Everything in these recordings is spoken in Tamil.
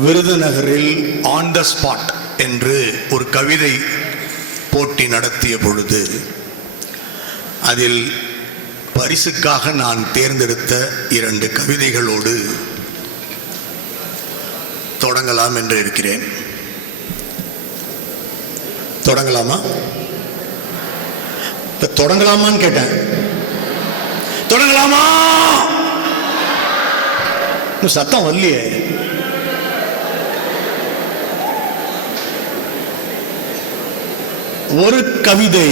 விருதுநகரில் ஆன் த ஸ்பாட் என்று ஒரு கவிதை போட்டி நடத்திய பொழுது அதில் பரிசுக்காக நான் தேர்ந்தெடுத்த 2 கவிதைகளோடு தொடங்கலாம் என்று இருக்கிறேன். தொடங்கலாமா? தொடங்கலாமான்னு கேட்டேன். தொடங்கலாமா? சத்தம் வரலையே. ஒரு கவிதை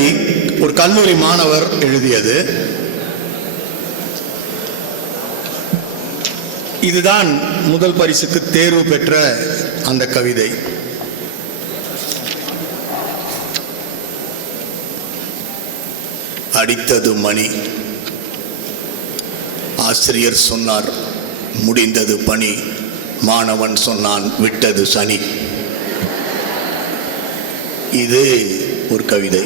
ஒரு கல்லூரி மாணவர் எழுதியது. இதுதான் முதல் பரிசுக்கு தேர்வு பெற்ற அந்த கவிதை. அடித்தது மணி, ஆசிரியர் சொன்னார் முடிந்தது பணி, மாணவன் சொன்னான் விட்டது சனி. இது ஒரு கவிதை.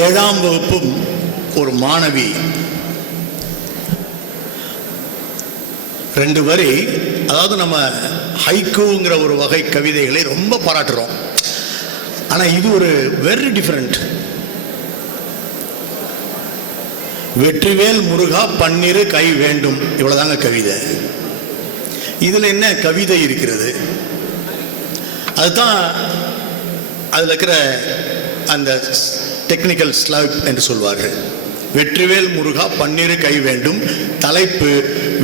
7ஆம் வகுப்பும் ஒரு மாணவி 2 வரி, அதாவது நம்ம ஹைக்கூங்கிற ஒரு வகை கவிதைகளை ரொம்ப பாராட்டுறோம். ஆனால் இது ஒரு வெரி டிஃபரெண்ட். வெற்றிவேல் முருகா பன்னிரு கை வேண்டும், இவ்வளவுதாங்க கவிதை. இதில் என்ன கவிதை இருக்கிறது? அதுதான் அதில் இருக்கிற அந்த டெக்னிக்கல் ஸ்லாப் என்று சொல்வார்கள். வெற்றிவேல் முருகா பன்னிரு கை வேண்டும், தலைப்பு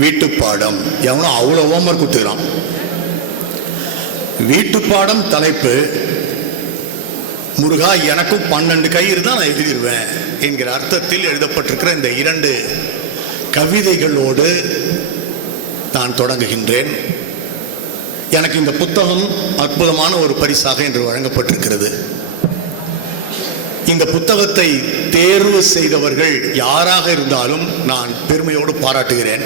வீட்டுப்பாடம். எவனோ அவ்வளோ ஹோம்வொர்க் கொடுத்துக்கிறான். வீட்டுப்பாடம் தலைப்பு, முருகா எனக்கும் 12 கை இருந்தால் நான் எழுதிடுவேன் என்கிற அர்த்தத்தில் எழுதப்பட்டிருக்கிற இந்த 2 கவிதைகளோடு நான் தொடங்குகின்றேன். எனக்கு இந்த புத்தகம் அற்புதமான ஒரு பரிசாக இன்று வழங்கப்பட்டிருக்கிறது. இந்த புத்தகத்தை தேர்வு செய்தவர்கள் யாராக இருந்தாலும் நான் பெருமையோடு பாராட்டுகிறேன்.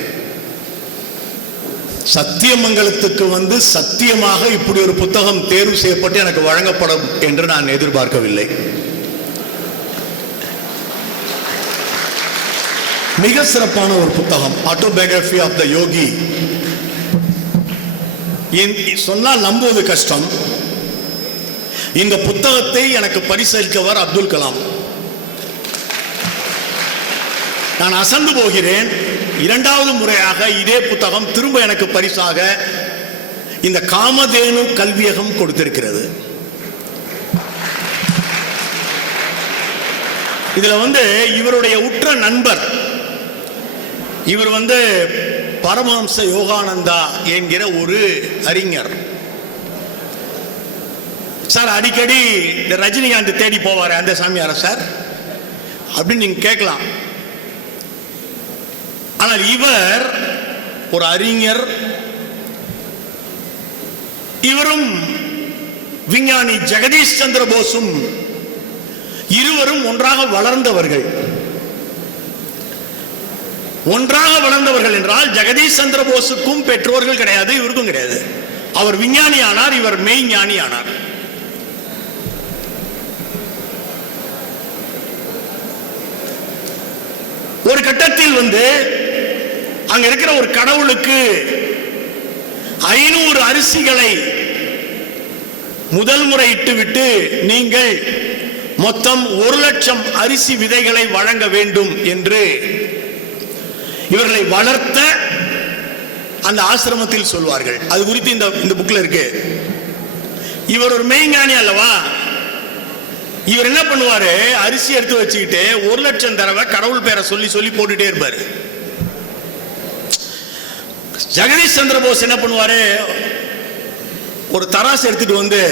சத்தியமங்கலத்துக்கு வந்து சத்தியமாக இப்படி ஒரு புத்தகம் தேர்வு செய்யப்பட்டு எனக்கு வழங்கப்படும் என்று நான் எதிர்பார்க்கவில்லை. மிக சிறப்பான ஒரு புத்தகம், ஆட்டோபயோகிராஃபி ஆஃப் த யோகி. சொன்னால் நம்புவது கஷ்டம். இந்த புத்தகத்தை எனக்கு பரிசளித்தவர் அப்துல் கலாம். நான் அசந்து போகிறேன். 2வது முறையாக இதே புத்தகம் திரும்ப எனக்கு பரிசாக இந்த காமதேனு கல்வியகம் கொடுத்திருக்கிறது. இதுல வந்து இவருடைய உற்ற நண்பர், இவர் வந்து பரமஹம்ச யோகானந்தா என்கிற ஒரு அறிஞர். சார் அடிக்கடி இந்த ரஜினிகாந்த் தேடி போவாரு, அந்த சாமியார சார் அப்படின்னு நீங்க கேட்கலாம். ஆனால் இவர் ஒரு அறிஞர், இவரும் விஞ்ஞானி ஜெகதீஷ் சந்திர போஸும் இருவரும் ஒன்றாக வளர்ந்தவர்கள். ஒன்றாக வளர்ந்தவர்கள் என்றால் ஜெகதீஷ் சந்திர போஸுக்கும் பெற்றோர்கள் கிடையாது, இவருக்கும் கிடையாது. அவர் விஞ்ஞானி ஆனார், இவர் மெய்ஞானி ஆனார். ஒரு கட்டத்தில் வந்து அங்க இருக்கிற ஒரு கடவுளுக்கு 500 அரிசிகளை முதல் முறை இட்டுவிட்டு நீங்கள் மொத்தம் 1,00,000 அரிசி விதைகளை வழங்க வேண்டும் என்று இவர்களை வளர்த்த அந்த ஆசிரமத்தில் சொல்வார்கள். அது குறித்து இந்த புக்ல இருக்கு. இவர் ஒரு மெய்ஞானி அல்லவா? இவர் என்ன பண்ணுவாரு, அரிசி எடுத்து வச்சுக்கிட்டு 1,00,000 தடவை கடவுள் பேரை சொல்லி சொல்லி போட்டுட்டே இருப்பாரு. ஜெகதீஷ் சந்திர போஸ் என்ன பண்ணுவாரு, ஒரு தராசு எடுத்துட்டு வந்து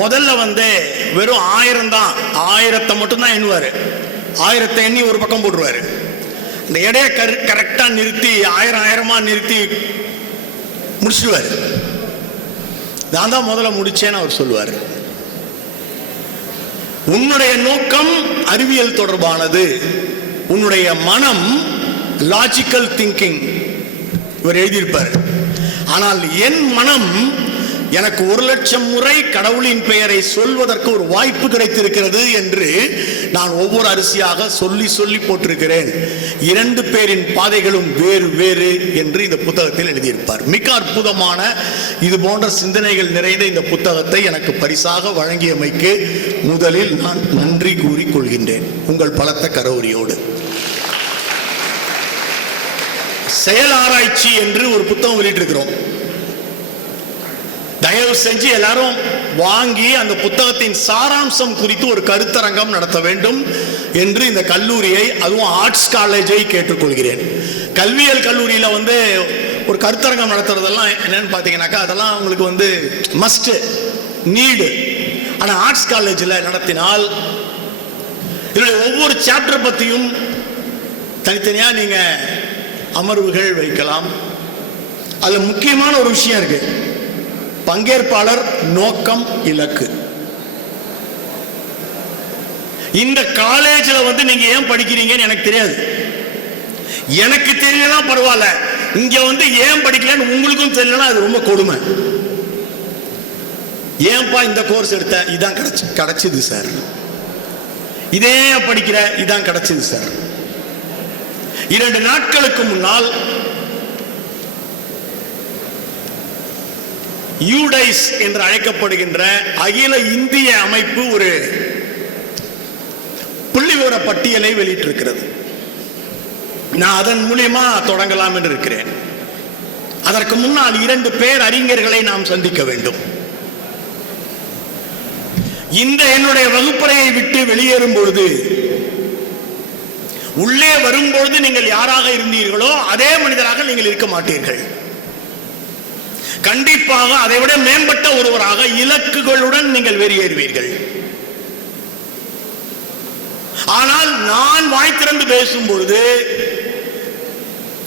முதல்ல வந்து வெறும் 1000 தான், 1000 மட்டும் தான் எண்ணுவாரு. 1000 எண்ணி ஒரு பக்கம் போட்டுருவாரு. இந்த எடைய கரெக்டா நிறுத்தி 1000 நிறுத்தி முடிச்சுடுவாரு. நான் தான் முதல்ல முடிச்சேன்னு அவர் சொல்லுவார். உன்னுடைய நோக்கம் அறிவியல் தொடர்பானது, உன்னுடைய மனம் லாஜிக்கல் திங்கிங், இவர் எழுதியிருப்பார். ஆனால் என் மனம் எனக்கு 1,00,000 முறை கடவுளின் பெயரை சொல்வதற்கு ஒரு வாய்ப்பு கிடைத்திருக்கிறது என்று நான் ஒவ்வொரு அரிசியாக சொல்லி சொல்லி போட்டிருக்கிறேன். 2 பேரின் பாதைகளும் வேறு வேறு என்று இந்த புத்தகத்தில் எழுதியிருப்பார். மிக அற்புதமான இது போன்ற சிந்தனைகள் நிறைந்த இந்த புத்தகத்தை எனக்கு பரிசாக வழங்கியமைக்கு முதலில் நான் நன்றி கூறிக்கொள்கின்றேன் உங்கள் பலத்த கரவொலியோடு. செயல் ஆராய்ச்சி என்று ஒரு புத்தகம் வெளியிட்டிருக்கிறோம். தயவு செஞ்சு எல்லாரும் வாங்கி அந்த புத்தகத்தின் சாராம்சம் குறித்து ஒரு கருத்தரங்கம் நடத்த வேண்டும் என்று இந்த கல்லூரியை, அதுவும் ஆர்ட்ஸ் காலேஜை கேட்டுக்கொள்கிறேன். கல்வியியல் கல்லூரியில் ஒரு கருத்தரங்கம் நடத்துறதெல்லாம் என்னன்னு பார்த்தீங்கன்னாக்கா அதெல்லாம் உங்களுக்கு மஸ்ட் நீடு. ஆனால் ஆர்ட்ஸ் காலேஜில் நடத்தினால் இதனுடைய ஒவ்வொரு சாப்டர் பற்றியும் தனித்தனியாக நீங்கள் அமர்வுகள் வைக்கலாம். அதில் முக்கியமான ஒரு விஷயம் இருக்கு, பங்கேற்பாளர், நோக்கம், இலக்கு. இந்த காலேஜில் நீங்க ஏன் படிக்கிறீங்கன்னு எனக்கு தெரியாது. எனக்கு தெரியலனா பரவாயில்ல, இங்க ஏன் படிக்கலன்னு உங்களுக்கும் தெரியலனா அது ரொம்ப கொடுமை. ஏன்பா இந்த கோர்ஸ் எடுத்த? இதான் கிடைச்சது சார். இதே படிக்கிற? இதான் கிடைச்சது சார். 2 நாட்களுக்கு முன்னால் யூடைஸ் என்று அழைக்கப்படுகின்ற அகில இந்திய அமைப்பு ஒரு புள்ளிவிவர பட்டியலை வெளியிட்டிருக்கிறது. நான் அதன் மூலியமா தொடங்கலாம் என்று இருக்கிறேன். அதற்கு முன்னால் 2 பேர் அறிஞர்களை நாம் சந்திக்க வேண்டும். இந்த என்னுடைய வகுப்பறையை விட்டு வெளியேறும் பொழுது, உள்ளே வரும்பொழுது நீங்கள் யாராக இருந்தீர்களோ அதே மனிதராக நீங்கள் இருக்க மாட்டீர்கள். கண்டிப்பாக அதைவிட மேம்பட்ட ஒருவராக இலக்குகளுடன் நீங்கள் வெளியேறுவீர்கள். ஆனால் நான் வாய் திறந்து பேசும் பொழுது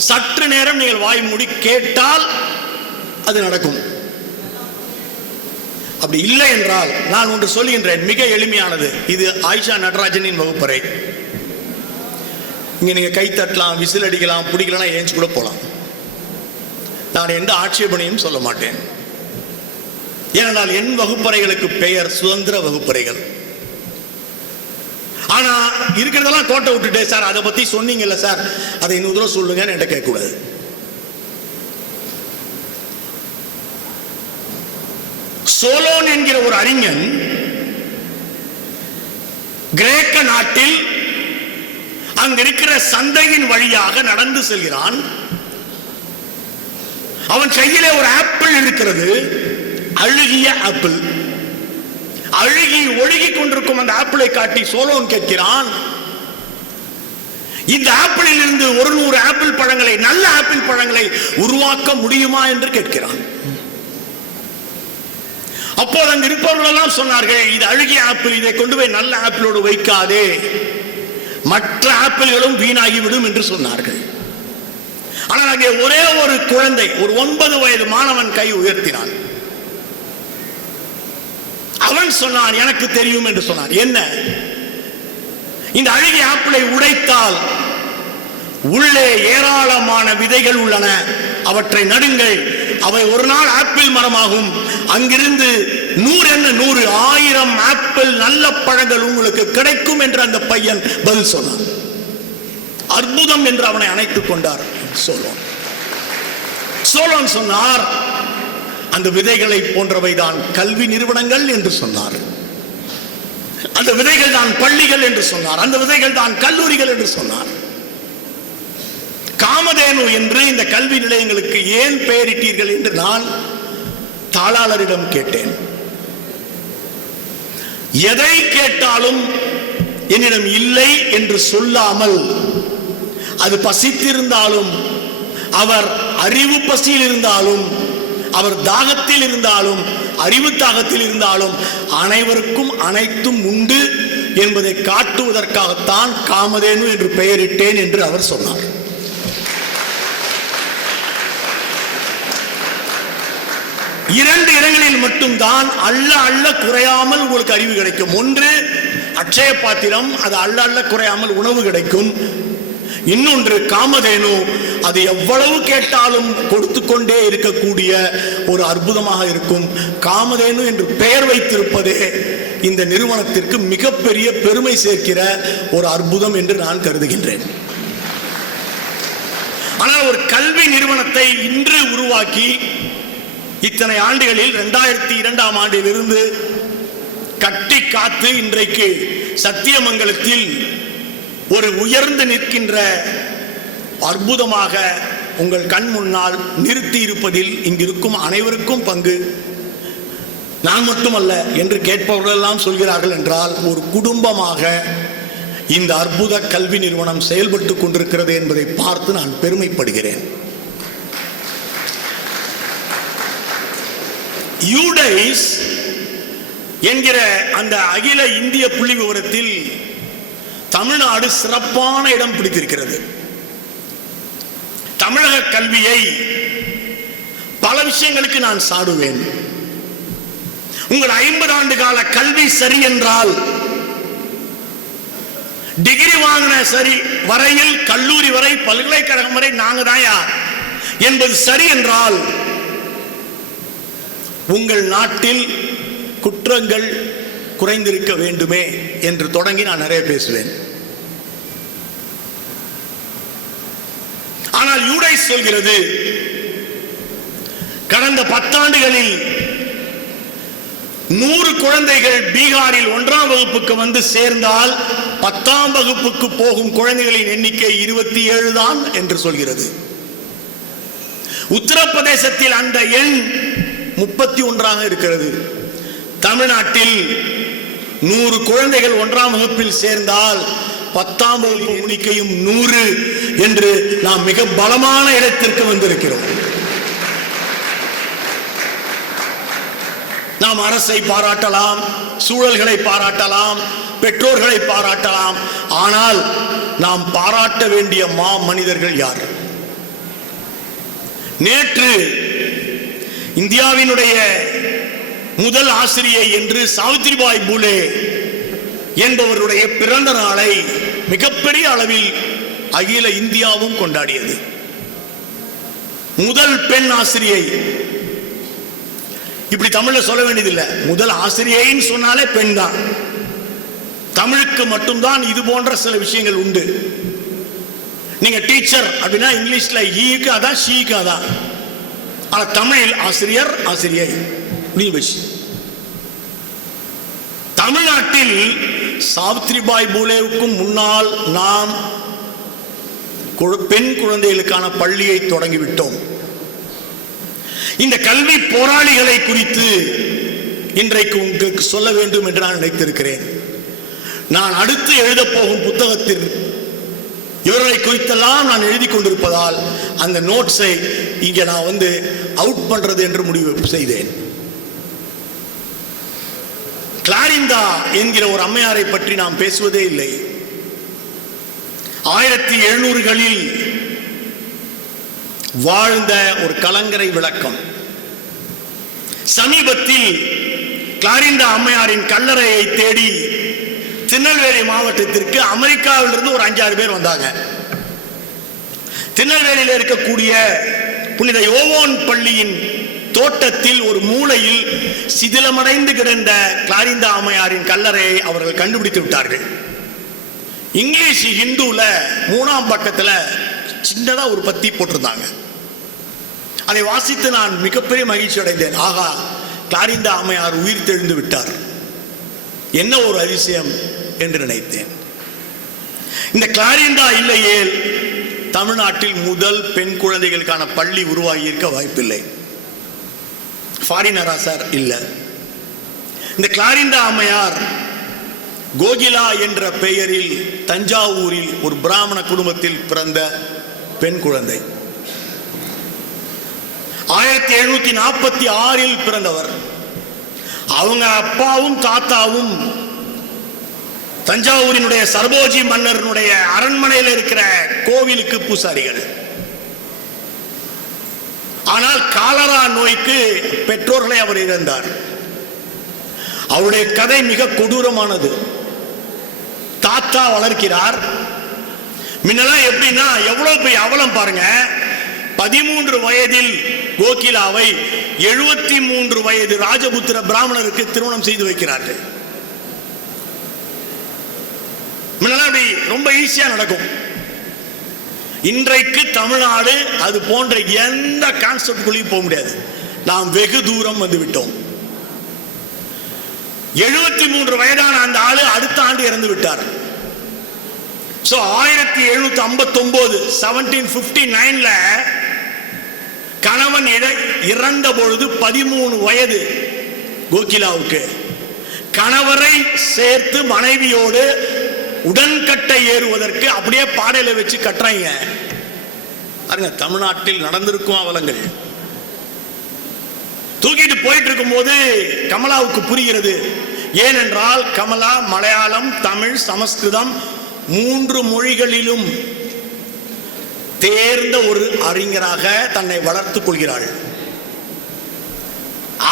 சற்று நேரம் நீங்கள் வாய் மூடி கேட்டால் அது நடக்கும். அப்படி இல்லை என்றால் நான் ஒன்று சொல்கின்றேன், மிக எளிமையானது. இது ஆயிஷா நடராஜனின் வகுப்பறை. இங்க நீங்க கை தட்டலாம், விசில் அடிக்கலாம், பிடிக்கலாம், ஏஞ்சி கூட போலாம். நான் எந்த ஆட்சேபனையும் சொல்ல மாட்டேன். ஏனென்றால் என் வகுப்பறைகளுக்கு பெயர் சுதந்திர வகுப்பறைகள். ஆனா இருக்கிறதெல்லாம் கோட்டை விட்டுட்டே, சார் அதை பத்தி சொன்னீங்கல்ல சார், அதை இன்னொரு தடவை சொல்லுங்கன்னு என்கிட்ட கேட்கக்கூடாது. சோலோன் என்கிற ஒரு அறிஞன் கிரேக்க நாட்டில் அங்கிருக்கிற சந்தையின் வழியாக நடந்து செல்கிறான். அவன் கையிலே ஒரு ஆப்பிள் இருக்கிறது, அழுகிய ஆப்பிள். அழுகி ஒழுகி கொண்டிருக்கும் அந்த ஆப்பிளை காட்டி சோலோன் கேட்கிறான், இந்த ஆப்பிளில் இருந்து 100 ஆப்பிள் பழங்களை, நல்ல ஆப்பிள் பழங்களை உருவாக்க முடியுமா என்று கேட்கிறான். அப்போது அங்கு இருப்பவர்கள் எல்லாம் சொன்னார்கள், இது அழுகிய ஆப்பிள், இதை கொண்டு போய் நல்ல ஆப்பிளோடு வைக்காதே, மற்ற ஆப்பிள்களும் வீணாகிவிடும் என்று சொன்னார்கள். ஆனால் அங்கே ஒரே ஒரு குழந்தை, ஒரு 9 வயது மாணவன் கை உயர்த்தினான். அவன் சொன்னான், எனக்கு தெரியும் என்று சொன்னான். என்ன? இந்த அழுகிய ஆப்பிளை உடைத்தால் உள்ளே ஏராளமான விதைகள் உள்ளன, அவற்றை நடுங்கள், அவை ஒரு நாள் ஆப்பிள் மரமாகும். அங்கிருந்து 100 ஆப்பிள் நல்ல பழங்கள் உங்களுக்கு கிடைக்கும் என்று அந்த பையன் பதில் சொன்னான். அற்புதம் என்று அவனை அணைத்துக் கொண்டார் சோலோன். சோலோன் சொன்னார், அந்த விதைகளை போன்றவைதான் கல்வி நிறுவனங்கள் என்று சொன்னார். அந்த விதைகள் தான் பள்ளிகள் என்று சொன்னார். அந்த விதைகள் தான் கல்லூரிகள் என்று சொன்னார். காமதேனு என்று இந்த கல்வி நிலையங்களுக்கு ஏன் பெயரிட்டீர்கள் என்று நான் தாளாளரிடம் கேட்டேன். எதை கேட்டாலும் என்னிடம் இல்லை என்று சொல்லாமல், அது பசித்திருந்தாலும், அவர் அறிவு பசியில் இருந்தாலும், அவர் தாகத்தில் இருந்தாலும், அறிவு தாகத்தில் இருந்தாலும், அனைவருக்கும் அனைத்தும் உண்டு என்பதை காட்டுவதற்காகத்தான் காமதேனு என்று பெயரிட்டேன் என்று அவர் சொன்னார். இரண்டு இடங்களில் மட்டும்தான் அள்ள அள்ள குறையாமல் உங்களுக்கு அறிவு கிடைக்கும். ஒன்று அட்சய பாத்திரம், அது அள்ள அள்ள குறையாமல் உணவு கிடைக்கும். இன்னொன்று காமதேனு, அது எவ்வளவு கேட்டாலும் கொடுத்து கொண்டே இருக்கக்கூடிய ஒரு அற்புதமாக இருக்கும். காமதேனு என்று பெயர் வைத்திருப்பதே இந்த நிறுவனத்திற்கு மிகப்பெரிய பெருமை சேர்க்கிற ஒரு அற்புதம் என்று நான் கருதுகின்றேன். ஆனால் ஒரு கல்வி நிறுவனத்தை இன்று உருவாக்கி இத்தனை ஆண்டுகளில் 2002ஆம் ஆண்டிலிருந்து கட்டி காத்து இன்றைக்கு சத்தியமங்கலத்தில் ஒரு உயர்ந்து நிற்கின்ற அற்புதமாக உங்கள் கண் முன்னால் நிறுத்தி இருப்பதில் இங்கிருக்கும் அனைவருக்கும் பங்கு. நான் மட்டுமல்ல என்று கேட்பவர்கள் எல்லாம் சொல்கிறார்கள் என்றால், ஒரு குடும்பமாக இந்த அற்புத கல்வி நிறுவனம் செயல்பட்டு கொண்டிருக்கிறது என்பதை பார்த்து நான் பெருமைப்படுகிறேன். யூடைஸ் என்கிற அந்த அகில இந்திய புள்ளி விவரத்தில் தமிழ்நாடு சிறப்பான இடம் பிடித்திருக்கிறது. தமிழக கல்வியை பல விஷயங்களுக்கு நான் சாடுவேன். உங்கள் 50 ஆண்டு கால கல்வி சரி என்றால், டிகிரி வாங்கின சரி வரையில் கல்லூரி வரை பல்கலைக்கழகம் வரை நாங்க தாயா என்பது சரி என்றால், உங்கள் நாட்டில் குற்றங்கள் குறைந்திருக்க வேண்டுமே என்று தொடங்கி நான் நிறைய பேசுவேன். ஆனால் யூடைஸ் சொல்கிறது, கடந்த 10 ஆண்டுகளில் 100 குழந்தைகள் பீகாரில் 1ஆம் வகுப்புக்கு வந்து சேர்ந்தால் 10ஆம் வகுப்புக்கு போகும் குழந்தைகளின் எண்ணிக்கை 27 தான் என்று சொல்கிறது. உத்தரப்பிரதேசத்தில் அந்த எண் 31ஆக இருக்கிறது. தமிழ்நாட்டில் 100 குழந்தைகள் 1ஆம் வகுப்பில் சேர்ந்தால் 10ஆம் வகுப்பு எண்ணிக்கையும் 100 என்று நாம் மிக பலமான இடத்திற்கு வந்திருக்கிறோம். நாம் அரசை பாராட்டலாம், சூழல்களை பாராட்டலாம், பெற்றோர்களை பாராட்டலாம். ஆனால் நாம் பாராட்ட வேண்டிய மா மனிதர்கள் யார்? நேற்று இந்தியாவினுடைய முதல் ஆசிரியை என்று சாவித்ரிபாய் பூலே என்பவருடைய பிறந்த நாளை மிகப்பெரிய அளவில் அகில இந்தியாவும் கொண்டாடியது. முதல் பெண் ஆசிரியை, இப்படி தமிழ்ல சொல்ல வேண்டியதில்லை, முதல் ஆசிரியைன்னு சொன்னாலே பெண் தான். தமிழுக்கு மட்டும்தான் இது போன்ற சில விஷயங்கள் உண்டு. நீங்க டீச்சர் அப்படின்னா இங்கிலீஷ்ல ஈக்கு அதான், ஷீக்கு அதான். ஆனா தமிழில் ஆசிரியர், ஆசிரியை. தமிழ்நாட்டில் சாவித்ரிபாய் பூலேவுக்கும் முன்னால் நாம் பெண் குழந்தைகளுக்கான பள்ளியை தொடங்கிவிட்டோம். இந்த கல்வி போராளிகளை குறித்து இன்றைக்கு உங்களுக்கு சொல்ல வேண்டும் என்று நான் நினைத்திருக்கிறேன். நான் அடுத்து எழுத போகும் புத்தகத்தில் இவர்களை குறித்தெல்லாம் நான் எழுதி கொண்டிருப்பதால் அந்த நோட்ஸை இங்கே நான் அவுட் பண்றது என்று முடிவு செய்தேன். கிளாரிந்தா என்கிற ஒரு அம்மையாரை பற்றி நாம் பேசுவதே இல்லை. 1700களில் வாழ்ந்த ஒரு கலங்கரை விளக்கம். சமீபத்தில் கிளாரிந்தா அம்மையாரின் கல்லறையை தேடி திருநெல்வேலி மாவட்டத்திற்கு அமெரிக்காவிலிருந்து ஒரு 5-6 பேர் வந்தாங்க. திருநெல்வேலியில் இருக்கக்கூடிய புனித யோவான் பள்ளியின் தோட்டத்தில் ஒரு மூலையில் சிதிலமடைந்து கிடந்த கிளாரிந்தா அம்மையாரின் கல்லறையை அவர்கள் கண்டுபிடித்து விட்டார்கள். இங்கிலீஷ் ஹிந்துல 3ஆம் பக்கத்தில் சின்னதா ஒரு பத்தி போட்டிருந்தாங்க. அதை வாசித்து நான் மிகப்பெரிய மகிழ்ச்சி அடைந்தேன். ஆகா, கிளாரிந்தா அம்மையார் உயிர் தெழுந்து விட்டார், என்ன ஒரு அதிசயம் என்று நினைத்தேன். இந்த கிளாரிந்தா இல்லையேல் தமிழ்நாட்டில் முதல் பெண் குழந்தைகளுக்கான பள்ளி உருவாகி இருக்க வாய்ப்பில்லை. ஃபாரினரா சார்? இல்ல. இந்த கிளாரிந்தா அம்மையார் கோகிலா என்ற பெயரில் தஞ்சாவூரில் ஒரு பிராமண குடும்பத்தில் பிறந்த பெண் குழந்தை. 1746 பிறந்தவர். அவங்க அப்பாவும் தாத்தாவும் தஞ்சாவூரினுடைய சர்போஜி மன்னருடைய அரண்மனையில் இருக்கிற கோவிலுக்கு பூசாரிகள். ஆனால் காலரா நோய்க்கு பெற்றோர்களை அவர் இழந்தார். அவருடைய கதை மிக கொடூரமானது. தாத்தா வளர்க்கிறார், முன்னெல்லாம் எப்படின்னா எவ்வளவு பெரிய அவலம் பாருங்க. 13 வயதில் கோகிலாவை 73 வயது ராஜபுத்திர பிராமணருக்கு திருமணம் செய்து வைக்கிறார்கள். முன்னெல்லாம் ரொம்ப ஈஸியா நடக்கும். இன்றைக்கு தமிழ்நாடு அது போன்ற எந்த கான்செப்டுக்குள்ளேயும் போக முடியாது. நாம் வெகு தூரம் வந்து விட்டோம். 73 வயதான அந்த ஆளு அடுத்த ஆண்டு இறந்து விட்டார். 1759 1759ல கணவன் இறந்த பொழுது 13 வயது கோகிலாவுக்கு. கணவரை சேர்த்து மனைவியோடு உடன்கட்டை ஏறுவதற்கு அப்படியே பாடையில வச்சு கட்டுறாங்க. தமிழ்நாட்டில் நடந்திருக்கும் அவலங்கள். தூக்கிட்டு போயிட்டு இருக்கும் போது கமலாவுக்கு புரிகிறது. ஏனென்றால் கமலா மலையாளம், தமிழ், சமஸ்கிருதம் 3 மொழிகளிலும் தேர்ந்த ஒரு அறிஞராக தன்னை வளர்த்துக் கொள்கிறாள்.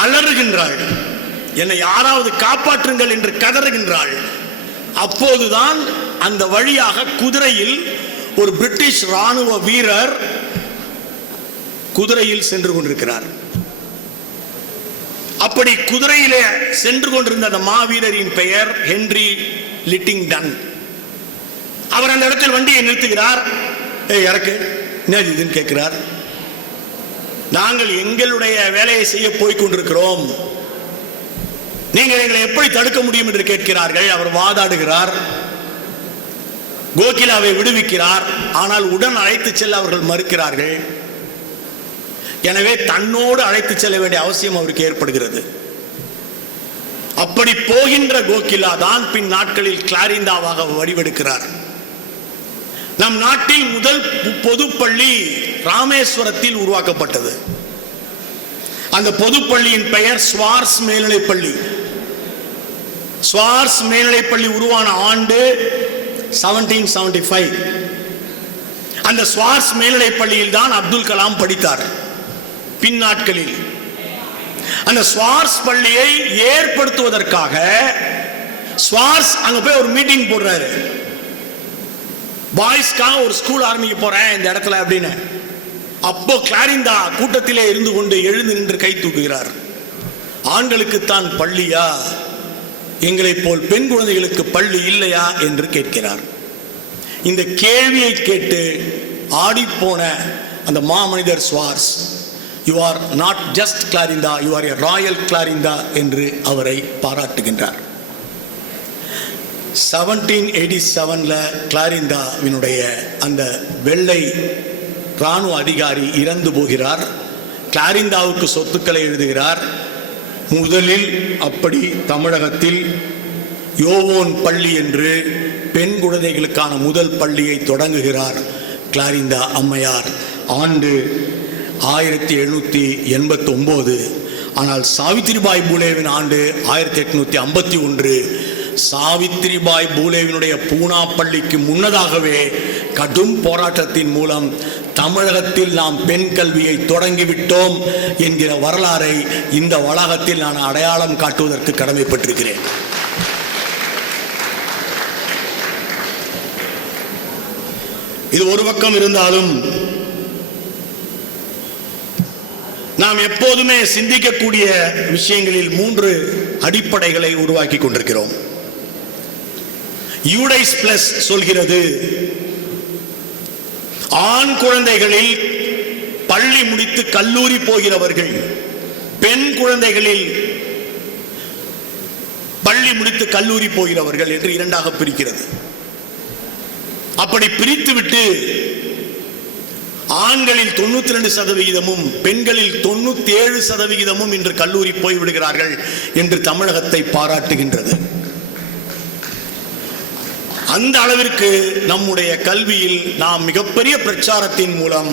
அலறுகின்றாள், என்னை யாராவது காப்பாற்றுங்கள் என்று கதறுகின்றாள். அப்போதுதான் அந்த வழியாக குதிரையில் ஒரு பிரிட்டிஷ் ராணுவ வீரர் குதிரையில் சென்று கொண்டிருக்கிறார். அப்படி குதிரையிலே சென்று கொண்டிருந்த அந்த மாவீரரின் பெயர் ஹென்றி லிட்டிங்டன். அவர் அந்த இடத்தில் வண்டியை நிறுத்துகிறார். இறக்கு, என்ன இதுன்னு கேட்கிறார். நாங்கள் எங்களுடைய வேலையை செய்ய போய் கொண்டிருக்கிறோம், நீங்கள் எங்களை எப்படி தடுக்க முடியும் என்று கேட்கிறார்கள். அவர் வாதாடுகிறார், கோகிலாவை விடுவிக்கிறார். ஆனால் உடன் அழைத்து செல்ல அவர்கள் மறுக்கிறார்கள். எனவே தன்னோடு அழைத்து செல்ல வேண்டிய அவசியம் அவருக்கு ஏற்படுகிறது. அப்படி போகின்ற கோகிலா தான் பின் நாட்களில் கிளாரிந்தாவாக வடிவெடுக்கிறார். நம் நாட்டில் முதல் பொதுப்பள்ளி ராமேஸ்வரத்தில் உருவாக்கப்பட்டது. அந்த பொதுப்பள்ளியின் பெயர் ஸ்வார்ஸ் மேல்நிலைப்பள்ளி. ஸ்வார்ஸ் மேல்நிலைப்பள்ளி உருவான ஆண்டு 1775. அந்த ஸ்வார்ஸ் மேல்நிலைப்பள்ளியில் தான் அப்துல் கலாம் படித்தார். பின் நாட்களில் அந்த ஸ்வார்ஸ் பள்ளியை ஏற்படுத்துவதற்காக ஸ்வார்ஸ் அங்க போய் ஒரு மீட்டிங் போடுறாரு. பாய்ஸ்க்காக ஒரு ஸ்கூல் ஆரம்பிக்க போறேன் இந்த இடத்துல அப்படின்னு. அப்போ கிளாரிந்தா கூட்டத்திலே இருந்து கொண்டு எழுந்து நின்று கை தூக்குகிறார். ஆண்களுக்குத்தான் பள்ளியா, எங்களை போல் பெண் குழந்தைகளுக்கு பள்ளி இல்லையா என்று கேட்கிறார். இந்த கேள்வியை கேட்டு ஆடிப்போன அந்த மாமனிதர் Schwartz, you are not just Clarinda, you are a royal Clarinda என்று அவரை பாராட்டுகின்றார். 1787ல கிளாரிந்தாவினுடைய அந்த வெள்ளை ராணுவ அதிகாரி இறந்து போகிறார். கிளாரிந்தாவுக்கு சொத்துக்களை எழுதுகிறார். முதலில் அப்படி தமிழகத்தில் யோவோன் பள்ளி என்று பெண் குழந்தைகளுக்கான முதல் பள்ளியை தொடங்குகிறார் கிளாரிந்தா அம்மையார். ஆண்டு 1789. ஆனால் சாவித்திரிபாய் பூலேவின் ஆண்டு 1851. சாவித்திரிபாய் பூலேவினுடைய பூனா பள்ளிக்கு முன்னதாகவே கடும் போராட்டத்தின் மூலம் தமிழகத்தில் நாம் பெண் கல்வியை தொடங்கிவிட்டோம் என்கிற வரலாறை இந்த வளாகத்தில் நான் அடையாளம் காட்டுவதற்கு கடமைப்பட்டிருக்கிறேன். இது ஒரு பக்கம் இருந்தாலும் நாம் எப்போதுமே சிந்திக்கக்கூடிய விஷயங்களில் 3 அடிப்படைகளை உருவாக்கி கொண்டிருக்கிறோம். யூடைஸ் பிளஸ் சொல்கிறது, ஆண் குழந்தைகளில் பள்ளி முடித்து கல்லூரி போகிறவர்கள், பெண் குழந்தைகளில் பள்ளி முடித்து கல்லூரி போகிறவர்கள் என்று 2ஆக பிரிக்கிறது. அப்படி பிரித்துவிட்டு ஆண்களில் 92%, பெண்களில் 97% இன்று கல்லூரி போய்விடுகிறார்கள் என்று தமிழகத்தை பாராட்டுகின்றது. அந்த அளவிற்கு நம்முடைய கல்வியில் நாம் மிகப்பெரிய பிரச்சாரத்தின் மூலம்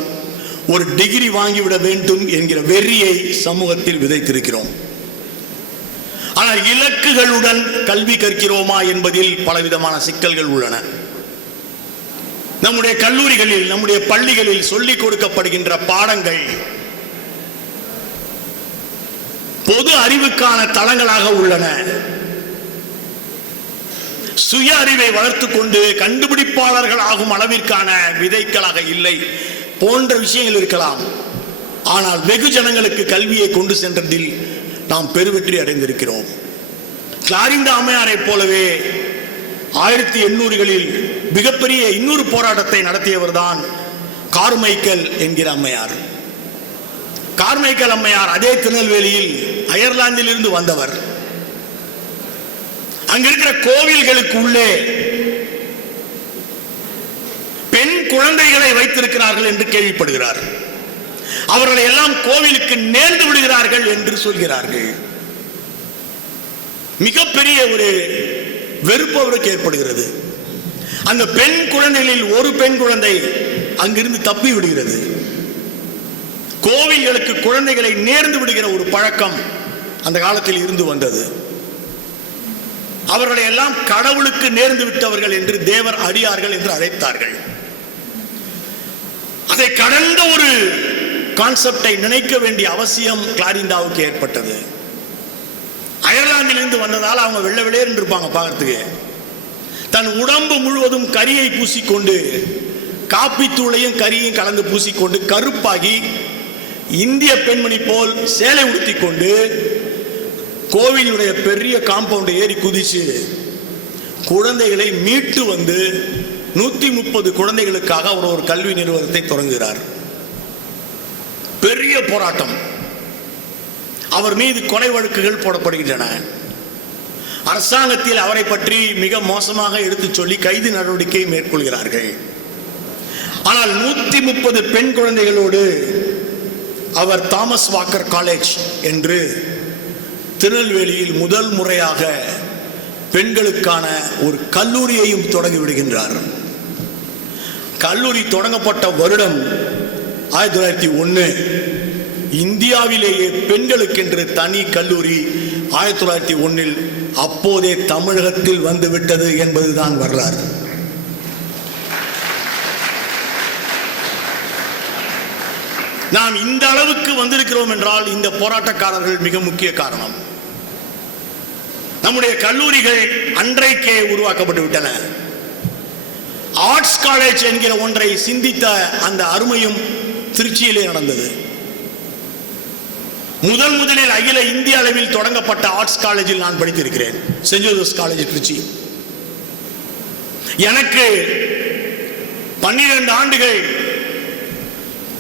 ஒரு டிகிரி வாங்கிவிட வேண்டும் என்கிற வெறியை சமூகத்தில் விதைத்திருக்கிறோம். ஆனால் இலக்குகளுடன் கல்வி கற்கிறோமா என்பதில் பலவிதமான சிக்கல்கள் உள்ளன. நம்முடைய கல்லூரிகளில், நம்முடைய பள்ளிகளில் சொல்லிக் கொடுக்கப்படுகின்ற பாடங்கள் பொது அறிவுக்கான தளங்களாக உள்ளன. சுய அறிவை வளர்த்து கொண்டு கண்டுபிடிப்பாளர்கள் ஆகும் அளவிற்கான விதைகளாக இல்லை போன்ற விஷயங்கள் இருக்கலாம். ஆனால் வெகு ஜனங்களுக்கு கல்வியை கொண்டு சென்றதில் நாம் பெருவெற்றி அடைந்திருக்கிறோம். கிளாரிந்தா அம்மையாரை போலவே 1800களில் மிகப்பெரிய இன்னொரு போராட்டத்தை நடத்தியவர் தான் கார்மைக்கல் என்கிற அம்மையார். கார்மைக்கல் அம்மையார் அதே திருநெல்வேலியில் அயர்லாந்தில் இருந்து வந்தவர். அங்கிருக்கிற கோவில்களுக்கு உள்ளே பெண் குழந்தைகளை வைத்திருக்கிறார்கள் என்று கேள்விப்படுகிறார். அவர்களை எல்லாம் கோவிலுக்கு நேர்ந்து விடுகிறார்கள் என்று சொல்கிறார்கள். மிகப்பெரிய ஒரு வெறுப்பு அவருக்கு ஏற்படுகிறது. அந்த பெண் குழந்தைகளில் ஒரு பெண் குழந்தை அங்கிருந்து தப்பி விடுகிறது. கோவில்களுக்கு குழந்தைகளை நேர்ந்து விடுகிற ஒரு பழக்கம் அந்த காலத்தில் இருந்து வந்தது. அவர்களை எல்லாம் கடவுளுக்கு நேர்ந்து விட்டவர்கள் என்று தேவர் அடியார்கள் என்று அழைத்தார்கள். அதை கடந்த ஒரு கான்செப்டை நினைக்க வேண்டிய அவசியம் கிளாரிந்தாவுக்கு ஏற்பட்டது. அயர்லாந்திலிருந்து வந்ததால் அவங்க வெள்ளை வெளியேறு இருப்பாங்க பார்க்கறதுக்கு. தன் உடம்பு முழுவதும் கரியை பூசிக்கொண்டு, காப்பி தூளையும் கரியையும் கலந்து பூசிக்கொண்டு கருப்பாகி இந்திய பெண்மணி போல் சேலை உடுத்தி கொண்டு கோவிலுடைய பெரிய காம்பவுண்டை ஏறி குதிச்சு குழந்தைகளை மீட்டு வந்து 130 குழந்தைகளுக்காக அவர் ஒரு கல்வி நிறுவனத்தை தொடங்குகிறார். பெரிய போராட்டம். அவர் மீது கொலை வழக்குகள் போடப்படுகின்றன. அரசாங்கத்தில் அவரை பற்றி மிக மோசமாக எடுத்துச் சொல்லி கைது நடவடிக்கை மேற்கொள்கிறார்கள். ஆனால் 130 பெண் குழந்தைகளோடு அவர் தாமஸ் வாக்கர் காலேஜ் என்று திருநெல்வேலியில் முதல் முறையாக பெண்களுக்கான ஒரு கல்லூரியையும் தொடங்கி விடுகின்றார். கல்லூரி தொடங்கப்பட்ட வருடம் 1901. இந்தியாவிலேயே பெண்களுக்கென்று தனி கல்லூரி 1901 அப்போதே தமிழகத்தில் வந்துவிட்டது என்பதுதான் வரலாறு. நாம் இந்த அளவுக்கு வந்திருக்கிறோம் என்றால் இந்த போராட்டக்காரர்கள் மிக முக்கிய காரணம். நம்முடைய கல்லூரிகள் அன்றைக்கே உருவாக்கப்பட்டு விட்டன. ஆர்ட்ஸ் காலேஜ் என்கிற ஒன்றை சிந்தித்த அந்த அருமையும் திருச்சியிலே நடந்தது. முதலில் அகில இந்திய அளவில் தொடங்கப்பட்ட ஆர்ட்ஸ் காலேஜில் நான் படித்திருக்கிறேன். Saint Joseph's college Trichy. எனக்கு 12 ஆண்டுகள்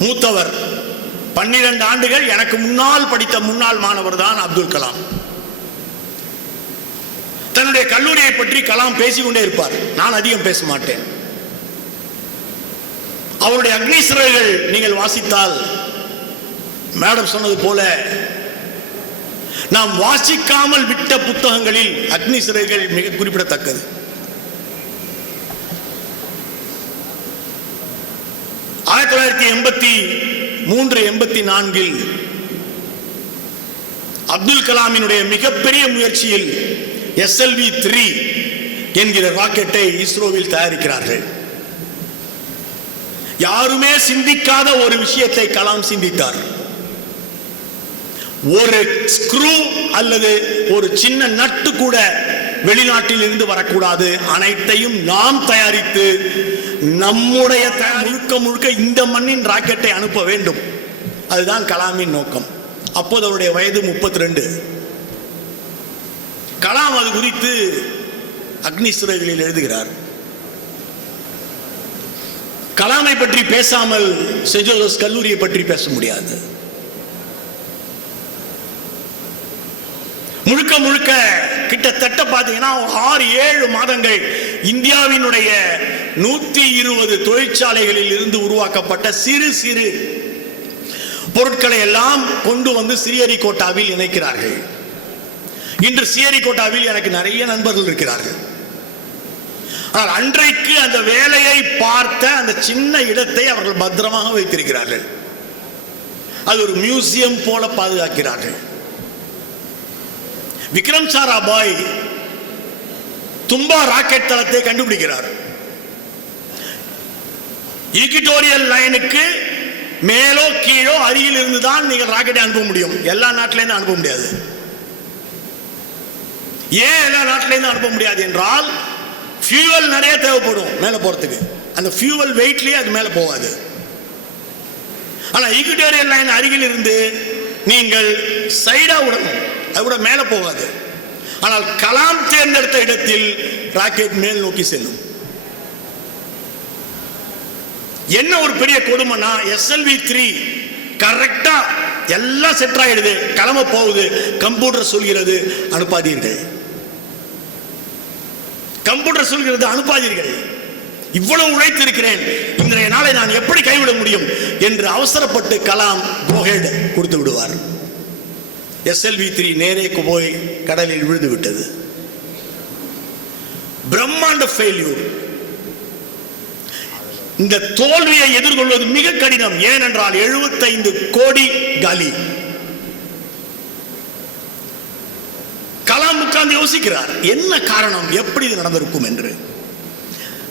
மூத்தவர். 12 ஆண்டுகள் எனக்கு முன்னால் படித்த முன்னாள் மாணவர் தான் அப்துல் கலாம். தன்னுடைய கல்லூரியை பற்றி கலாம் பேசிக்கொண்டே இருப்பார். நான் அதிகம் பேச மாட்டேன். அவருடைய அக்னி சிறகுகள் நீங்கள் வாசித்தால் மேடம் சொன்னது போல நாம் வாசிக்காமல் விட்ட புத்தகங்களில் அக்னி சிறகுகள் மிக குறிப்பிடத்தக்கது. ஆயிரத்தி 1983-84 அப்துல் கலாமினுடைய மிகப்பெரிய முயற்சியில் SLV-3 என்கிற ராக்கெட்டை இஸ்ரோவில் தயாரிக்கிறார்கள். யாருமே சிந்திக்காத ஒரு விஷயத்தை கலாம் சிந்தித்தார். ஒரு ஸ்க்ரூ அல்லது ஒரு சின்ன நட்டு கூட வெளிநாட்டில் இருந்து வரக்கூடாது. அனைத்தையும் நாம் தயாரித்து நம்முடைய முழுக்க இந்த மண்ணின் ராக்கெட்டை அனுப்ப வேண்டும். அதுதான் கலாமின் நோக்கம். அப்போது அவருடைய வயது 32. கலாம் அது குறித்து அக்னி சிறகுகளில் எழுதுகிறார். கலாமை பற்றி பேசாமல் சென்ட் ஜோசப்ஸ் கல்லூரியை பற்றி பேச முடியாது. முழுக்க கிட்டத்தட்ட பார்த்தீங்கன்னா 6-7 மாதங்கள் இந்தியாவினுடைய 120 தொழிற்சாலைகளில் இருந்து உருவாக்கப்பட்ட சிறு சிறு பொருட்களை எல்லாம் கொண்டு வந்து ஸ்ரீஹரிகோட்டாவில் இணைக்கிறார்கள். இன்று ஸ்ரீஹரிகோட்டாவில் எனக்கு நிறைய நண்பர்கள் இருக்கிறார்கள். ஆனால் அன்றைக்கு அந்த வேலையை பார்த்த அந்த சின்ன இடத்தை அவர்கள் பத்திரமாக வைத்திருக்கிறார்கள். அது ஒரு மியூசியம் போல பாதுகாக்கிறார்கள். விக்ரம் சாராபாய் தும்பா ராக்கெட் தளத்தை கண்டுபிடிக்கிறார். ஈக்வட்டோரியல் லைனுக்கு மேலோ கீழோ அருகில் இருந்துதான் நீங்கள் ராக்கெட்டை அனுப்ப முடியும். எல்லா நாட்டிலேருந்து அனுப்ப முடியாது. ஏன் எல்லா நாட்டிலேருந்து அனுப்ப முடியாது என்றால் ஃபியூவல் நிறைய தேவைப்படும் மேலே போறதுக்கு. அந்த ஃபியூவல் வெயிட்லயே அது மேலே போகாது. ஆனா ஈக்வட்டோரியல் லைன் அருகில் இருந்து நீங்கள் சைடா விடணும், அது கூட மேலே போகாது. ஆனால் கலாம் தேர்ந்தெடுத்த இடத்தில் ராக்கெட் மேல் நோக்கி செல்லும். என்ன ஒரு பெரிய கொடுமைனா, SLV-3 கரெக்டா எல்லாம் செட் ஆயிடுது, கிளம்ப போகுது, கம்ப்யூட்டர் சொல்கிறது அனுப்பாதீர்கள், கம்ப்யூட்டர் சொல்கிறது அனுப்பாதீர்கள், இவ்வளவு உழைத்திருக்கிறேன், இன்றைய நாளை நான் எப்படி கைவிட முடியும் என்று அவசரப்பட்டு கலாம் கோஹெட் கொடுத்து விடுவார். SLV-3 நேரே போய் கடலில் விழுந்து விட்டது. பிரம்மாண்ட ஃபெயில்யூர். இந்த தோல்வியை எதிர்கொள்வது மிக கடினம். ஏனென்றால் 75 கோடி காலி. கலாம் உட்கார்ந்து யோசிக்கிறார், என்ன காரணம், எப்படி இது நடந்திருக்கும் என்று.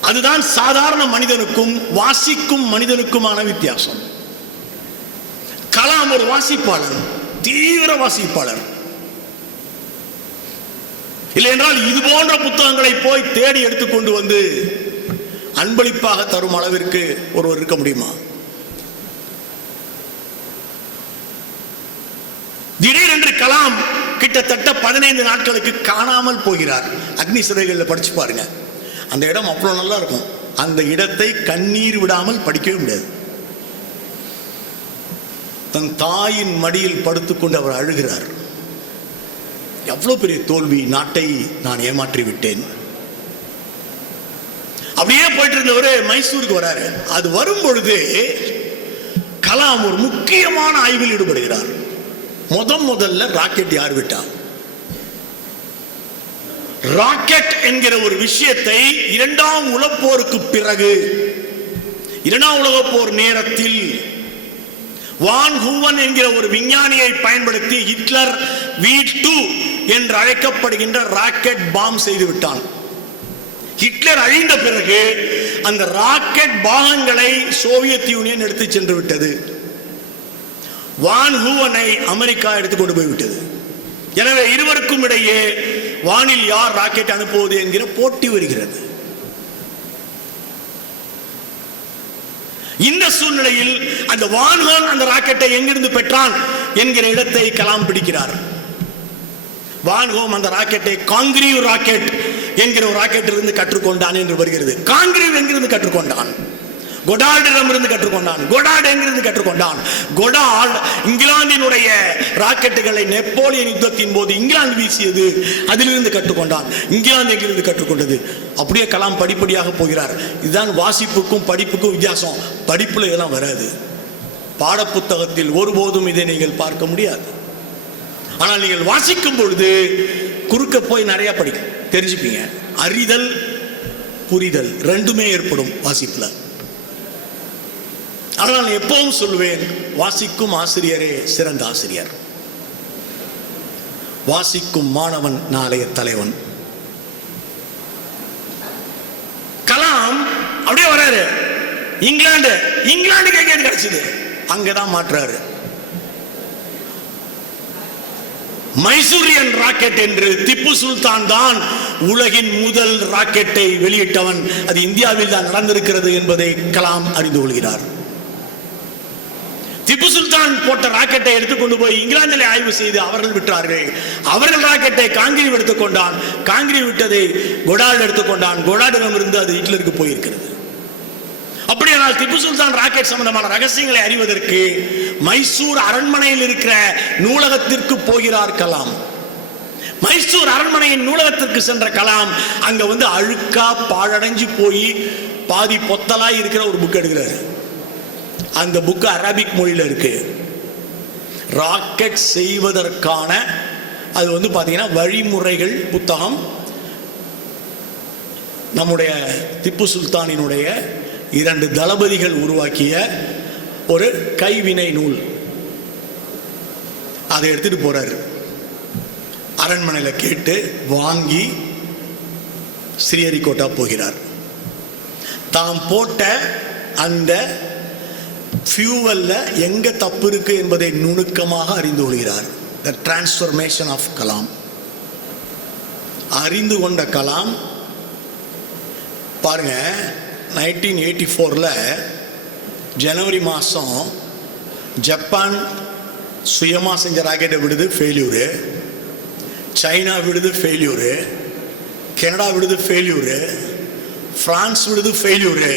அதுதான் சாதாரண மனிதனுக்கும் வாசிக்கும் மனிதனுக்குமான வித்தியாசம். கலாம் ஒரு வாசிப்பாளர், தீவிர வாசிப்பாளர். இல்லை என்றால் இது போன்ற புத்தகங்களை போய் தேடி எடுத்துக்கொண்டு வந்து அன்பளிப்பாக தரும் அளவிற்கு ஒருவர் இருக்க முடியுமா? திடீரென்று கலாம் கிட்டத்தட்ட 15 நாட்களுக்கு காணாமல் போகிறார். அக்னி சிறைகளில் படிச்சு பாருங்க, அந்த இடம் அவ்வளவு நல்லா இருக்கும். அந்த இடத்தை கண்ணீர் விடாமல் படிக்கவே முடியாது. தன் தாயின் மடியில் படுத்துக்கொண்டு அவர் அழுகிறார். எவ்வளவு பெரிய தோல்வி, நாட்டை நான் ஏமாற்றி விட்டேன். அப்படியே போயிட்டு இருந்தவரு மைசூருக்கு வராரு. அது வரும் பொழுது கலாம் ஒரு முக்கியமான ஆய்வில் ஈடுபடுகிறார். முதல்ல ராக்கெட் யார் விட்டா? ராக்கெட் என்கிற ஒரு விஷயத்தை இரண்டாம் உலகப்போருக்கு பிறகு, இரண்டாம் உலகப்போர் நேரத்தில் வான் ஹூவன் என்கிற ஒரு விஞ்ஞானியை பயன்படுத்தி ஹிட்லர் V2 என்று அழைக்கப்படுகின்ற ராக்கெட் பாம் செய்து விட்டான். ஹிட்லர் அழிந்த பிறகு அந்த ராக்கெட் பாகங்களை சோவியத் யூனியன் எடுத்து சென்று விட்டது. வான் ஹூவனை அமெரிக்கா எடுத்துக்கொண்டு போய்விட்டது. எனவே இருவருக்கும் இடையே வானில் யார் ராக்கெட் அனுப்புவது என்கிற போட்டி வருகிறது. இந்த சூழ்நிலையில் அந்த வான் ஹூவன் அந்த ராக்கெட்டை எங்கிருந்து பெற்றான் என்கிற இடத்தை கலாம் பிடிக்கிறார். வான் ஹூவன் அந்த ராக்கெட்டை காங்கிரீவ் ராக்கெட் என்கிற ஒரு ராக்கெட் இருந்து கற்றுக்கொண்டான் என்று வருகிறது. காங்கிரீவ் எங்கிருந்து கற்றுக்கொண்டான்? கொடார்டிடம் இருந்து கற்றுக்கொண்டான். கொடார்டு எங்கிருந்து கற்றுக்கொண்டான்? கொடார்டு இங்கிலாந்தினுடைய ராக்கெட்டுகளை நெப்போலியன் யுத்தத்தின் போது இங்கிலாந்து வீசியது, அதிலிருந்து கற்றுக்கொண்டான். இங்கிலாந்து எங்கிருந்து கற்றுக்கொண்டது? அப்படியே கலாம் படிப்படியாக போகிறார். இதுதான் வாசிப்புக்கும் படிப்புக்கும் வித்தியாசம். படிப்புல இதெல்லாம் வராது. பாடப்புத்தகத்தில் ஒருபோதும் இதை நீங்கள் பார்க்க முடியாது. ஆனால் நீங்கள் வாசிக்கும் பொழுது குறுக்க போய் நிறைய படிக்கும், தெரிஞ்சுப்பீங்க. அறிதல் புரிதல் ரெண்டுமே ஏற்படும் வாசிப்புல. ஆனால் எப்பவும் சொல்லுவேன், வாசிக்கும் ஆசிரியரே சிறந்த ஆசிரியர். வாசிக்கும் மாணவன் நாளைய தலைவன். கலாம் அப்படியே வராரு. இங்கிலாந்துக்கு எங்க கிடைச்சது? அங்கதான் மாற்றாரு. மைசூரியன் ராக்கெட் என்று திப்பு சுல்தான் தான் உலகின் முதல் ராக்கெட்டை வெளியிட்டவன். அது இந்தியாவில் தான் நடந்திருக்கிறது என்பதை கலாம் அறிந்து கொள்கிறார். திப்பு சுல்தான் போட்ட ராக்கெட்டை எடுத்துக்கொண்டு போய் இங்கிலாந்தில் ஆய்வு செய்து அவர்கள் விட்டார்கள். அவர்கள் ராக்கெட்டை காங்கிரீவ் எடுத்துக்கொண்டான். காங்கிரீவ் விட்டதை கொடார்டு எடுத்துக்கொண்டான். கொடார்டிடம் இருந்து அது ஹிட்லருக்கு போயிருக்கிறது. அப்படியானால் திப்பு சுல்தான் ராக்கெட் சம்பந்தமான ரகசியங்களை அறிவதற்கு மைசூர் அரண்மனையில் இருக்கிற நூலகத்திற்கு போகிறார் கலாம். மைசூர் அரண்மனையின் நூலகத்திற்கு சென்ற கலாம் அங்க வந்து அழுக்கா பாழடைஞ்சு போய் பாதி பொத்தலாய் இருக்கிற ஒரு புக் எடுக்கிறார். அந்த புக் அரபிக் மொழியில இருக்கு. ராக்கெட் செய்வதற்கான அது வந்து பாத்தீங்கன்னா வழிமுறைகள் புத்தகம். நம்முடைய திப்பு சுல்தானினுடைய 2 தளபதிகள் உருவாக்கிய ஒரு கைவினை நூல். அதை எடுத்துட்டு போறாரு. அரண்மனையில கேட்டு வாங்கி ஸ்ரீஹரிகோட்டா போகிறார். தாம் போட்ட அந்த ஃபியூவல்ல எங்க தப்பு இருக்கு என்பதை நுணுக்கமாக அறிந்து கொள்கிறார். The transformation of Kalam. அறிந்து கொண்ட கலாம் பாருங்க, 1984 ஜனவரி மாதம் ஜப்பான் சுயமாக செஞ்ச ராக்கெட்டை விடுது, ஃபெயில்யூரு. சைனா விடுது, ஃபெயில்யூரு. கனடா விடுது, ஃபெயில்யூரு. பிரான்ஸ் விடுது, ஃபெயில்யூரு.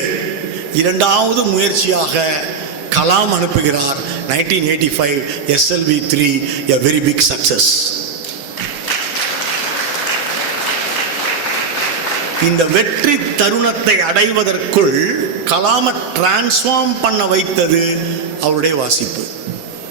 இரண்டாவது முயற்சியாக கலாம் அனுப்புகிறார். 1985 SLV-3, a very big success. இந்த வெற்றி தருணத்தை அடைவதற்குள் கலாமை டிரான்ஸ்ஃபார்ம் பண்ண வைத்தது அவருடைய வாசிப்பு.